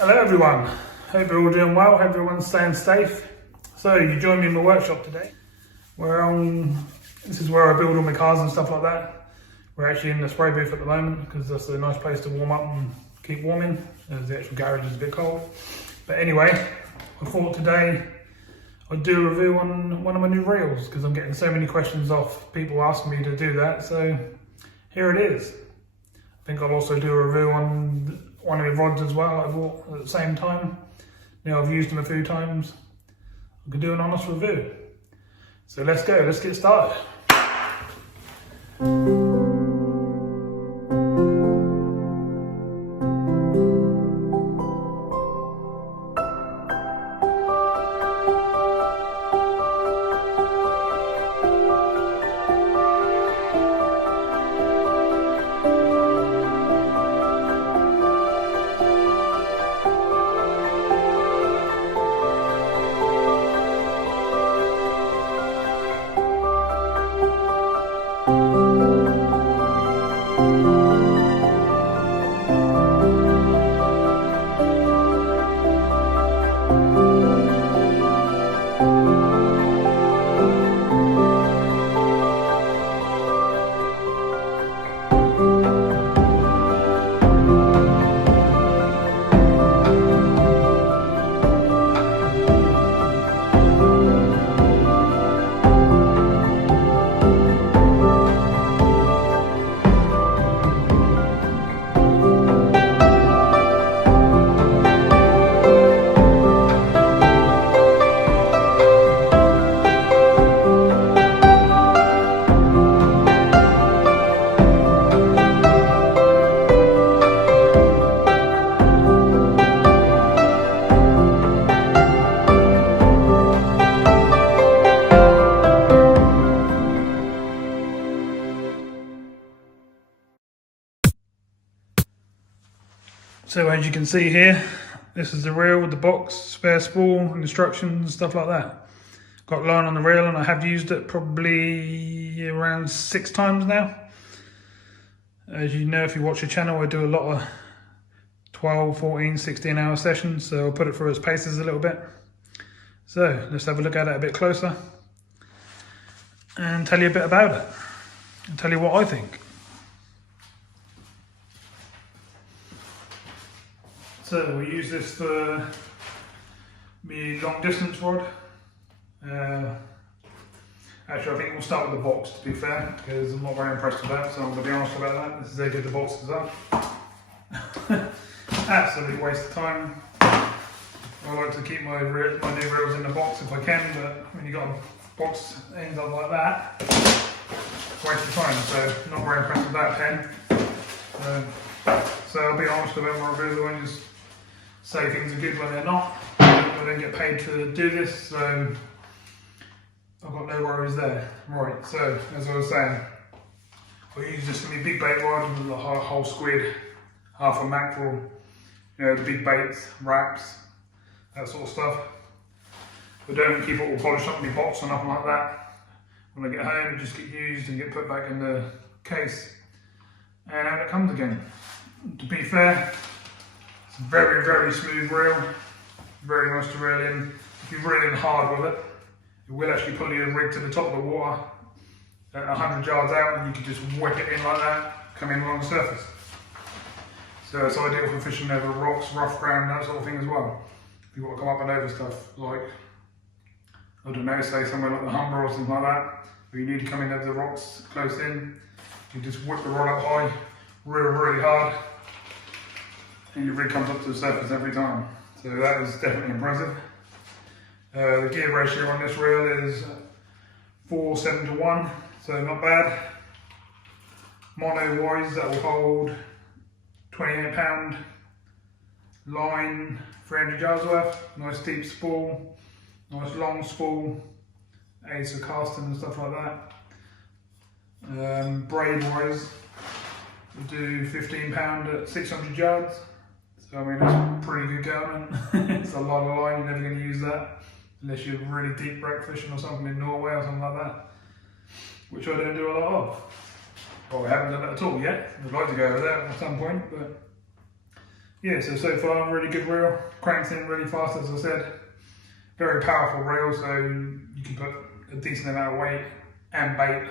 Hello everyone, hope you're all doing well, hope everyone's staying safe. So you joined me in my workshop today. This is where I build all my cars and stuff like that. We're actually in the spray booth at the moment because that's a nice place to warm up and keep warming as the actual garage is a bit cold. But anyway, I thought today I'd do a review on one of my new reels because I'm getting so many questions off people asking me to do that, so here it is. I think I'll also do a review on one of my rods as well I bought at the same time. Now I've used them a few times. I could do an honest review. So let's go, let's get started. So as you can see here, this is the reel with the box, spare spool, instructions, stuff like that. Got line on the reel and I have used it probably around 6 times now. As you know, if you watch the channel, I do a lot of 12, 14, 16 hour sessions, so I'll put it through its paces a little bit. So let's have a look at it a bit closer and tell you a bit about it and tell you what I think. So we use this for my long distance rod. Actually, I think we'll start with the box, to be fair, because I'm not very impressed with that, so I'm going to be honest about that. This is how good the boxes are. Absolute waste of time. I like to keep my new reels in the box if I can, but when you've got a box that ends up like that, waste of time, so not very impressed with that pen. So I'll be honest about my review, I just say things are good when they're not. I don't get paid to do this, so I've got no worries there. Right, so as I was saying, I use this for my big bait rod with a whole squid, half a mackerel, you know, the big baits, wraps, that sort of stuff. I don't keep it all polished up in my box or nothing like that. When I get home, it just get used and get put back in the case, and out it comes again. To be fair, it's a very, very smooth reel, very nice to reel in. If you reel in hard with it, it will actually pull your rig to the top of the water at 100 yards out, and you can just whip it in like that, come in along the surface. So it's ideal for fishing over rocks, rough ground, that sort of thing as well. If you want to come up and over stuff like, I don't know, say somewhere like the Humber or something like that, where you need to come in over the rocks close in, you just whip the rod up high, reel really hard, and your rig comes up to the surface every time. So that is definitely impressive. The gear ratio on this reel is 4:7 to 1, so not bad. Mono wise, that will hold 28 pound line, 300 yards worth. Nice deep spool, nice long spool, aids for casting and stuff like that. Braid wise, we'll do 15 pound at 600 yards. So I mean, that's pretty good going. It's a lot of line, you're never going to use that unless you're really deep wreck fishing or something in Norway or something like that, which I don't do a lot of. Well, I haven't done that at all yet. I'd like to go over there at some point, but yeah, so far really good reel, cranks in really fast as I said. Very powerful reel, so you can put a decent amount of weight and bait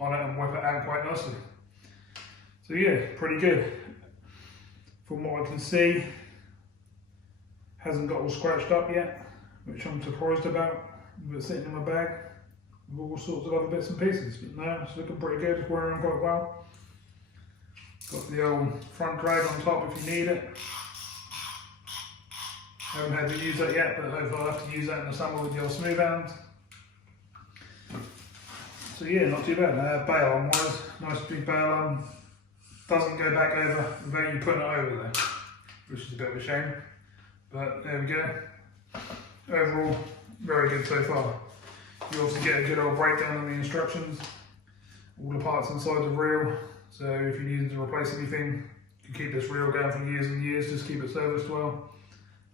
on it and whip it out quite nicely. So yeah, pretty good. From what I can see, hasn't got all scratched up yet, which I'm surprised about. But sitting in my bag with all sorts of other bits and pieces. But no, it's looking pretty good, it's wearing quite well. Got the old front drag on top if you need it. Haven't had to use that yet, but hopefully I'll have to use that in the summer with the old smooth hands. So yeah, not too bad. Bail arm wise, nice big bail arm. Doesn't go back over without you putting it over there, which is a bit of a shame. But there we go. Overall, very good so far. You also get a good old breakdown on the instructions, all the parts inside the reel. So if you needed to replace anything, you can keep this reel going for years and years, just keep it serviced well.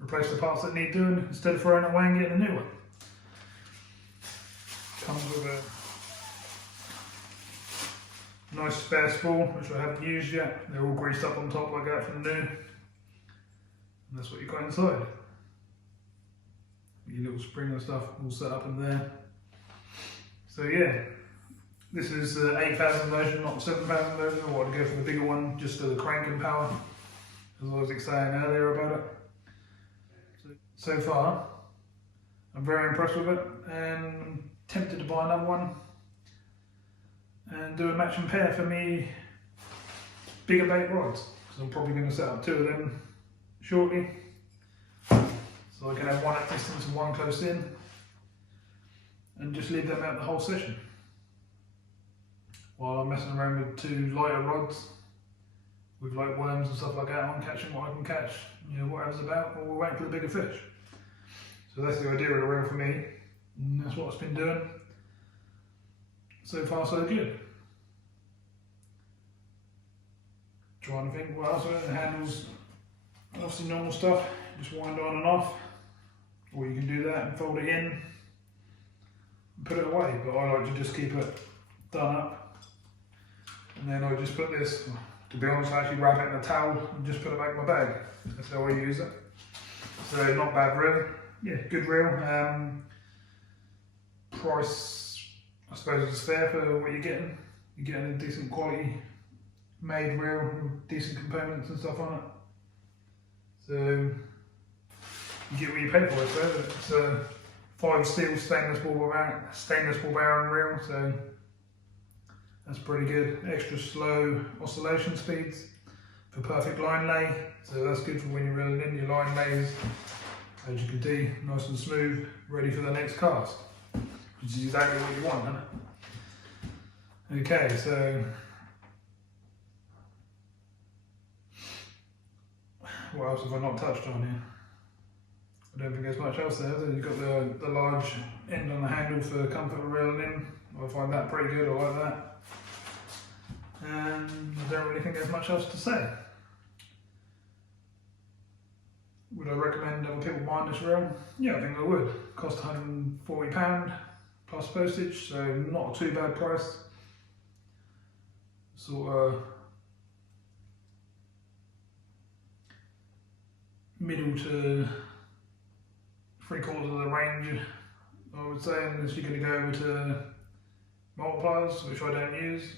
Replace the parts that need doing instead of throwing it away and getting a new one. Comes with a nice spare spool, which I haven't used yet. They're all greased up on top like that from new. And that's what you got inside. Your little spring and stuff all set up in there. So yeah, this is the 8,000 version, not the 7,000 version. I wanted to go for the bigger one, just for the cranking power, as I was saying earlier about it. So far, I'm very impressed with it, and tempted to buy another one and do a matching pair for me bigger bait rods, because I'm probably going to set up 2 of them shortly, so I can have one at distance and one close in, and just leave them out the whole session while I'm messing around with 2 lighter rods with like worms and stuff like that on, catching what I can catch, you know, whatever's about, or we're waiting for the bigger fish. So that's the idea of the reel for me, and that's what it's been doing. So far so good. Trying to think what else. The handles, obviously normal stuff, just wind on and off, or you can do that and fold it in and put it away, but I like to just keep it done up, and then I just put this, to be honest, I actually wrap it in a towel and just put it back in my bag. That's how I use it. So not bad reel. Yeah, good reel. Price, I suppose, is fair for what you're getting. You're getting a decent quality made reel with decent components and stuff on it. So you get what you pay for it. So it's a 5 steel stainless ball bearing reel. So that's pretty good. Extra slow oscillation speeds for perfect line lay. So that's good for when you're reeling in. Your line lays, as you can see, nice and smooth, ready for the next cast, which is exactly what you want, isn't it? Okay, so what else have I not touched on here? I don't think there's much else there. You've got the large end on the handle for comfort of reeling in. I find that pretty good, I like that. And I don't really think there's much else to say. Would I recommend other people buying this reel? Yeah, I think I would. Cost £140 plus postage, so not a too bad price. Sort of middle to 3/4 of the range, I would say, unless you're going to go over to multipliers, which I don't use.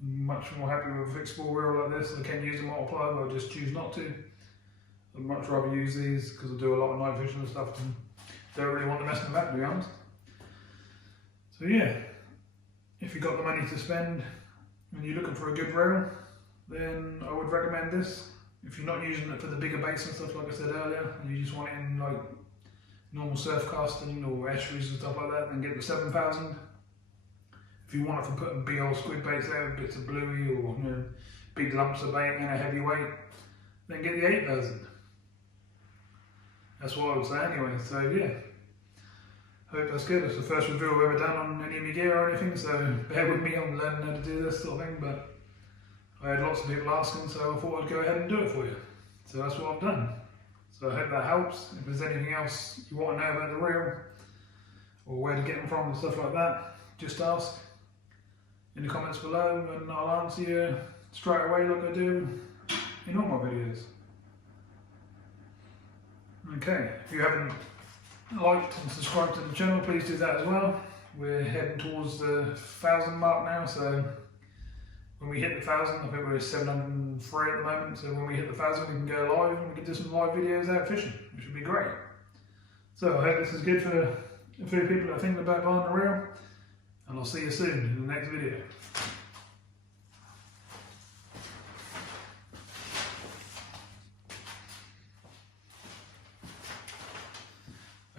I'm much more happy with a fixed ball reel like this. I can use a multiplier, but I just choose not to. I'd much rather use these because I do a lot of night fishing and stuff and don't really want to mess them back, to be honest. So yeah, if you've got the money to spend and you're looking for a good reel, then I would recommend this. If you're not using it for the bigger baits and stuff like I said earlier, and you just want it in like normal surf casting or estuaries and stuff like that, then get the 7,000. If you want it for putting big old squid baits there, bits of bluey or big lumps of bait and a heavy weight, then get the 8,000. That's what I would say anyway, so yeah. Hope that's good. It's the first review I've ever done on any of my gear or anything, so bear with me, I'm learning how to do this sort of thing, but I had lots of people asking, so I thought I'd go ahead and do it for you. So that's what I've done. So I hope that helps. If there's anything else you want to know about the reel, or where to get them from and stuff like that, just ask in the comments below and I'll answer you straight away like I do in all my videos. Okay, if you haven't liked and subscribed to the channel, please do that as well. We're heading towards the 1,000 mark now, so when we hit the 1,000, I think we're 703 at the moment, so when we hit the 1,000 we can go live and we can do some live videos out fishing, which would be great. So I hope this is good for a few people that are thinking about buying a reel, and I'll see you soon in the next video.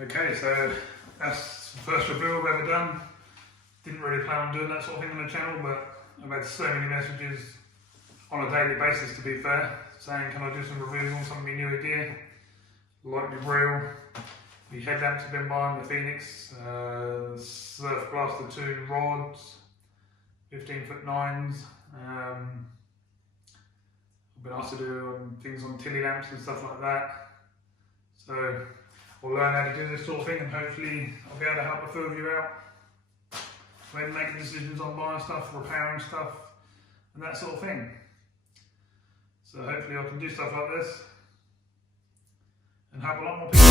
Okay, so that's the first review I've ever done. Didn't really plan on doing that sort of thing on the channel, but I've had so many messages on a daily basis, to be fair, saying can I do some reviews on some of my newer gear, like the reel, the headlamps I've been buying, the Phoenix, Surfblaster II rods, 15'9". I've been asked to do things on tilly lamps and stuff like that. So I'll learn how to do this sort of thing, and hopefully I'll be able to help a few of you out when making decisions on buying stuff, repairing stuff, and that sort of thing. So hopefully I can do stuff like this and help a lot more people.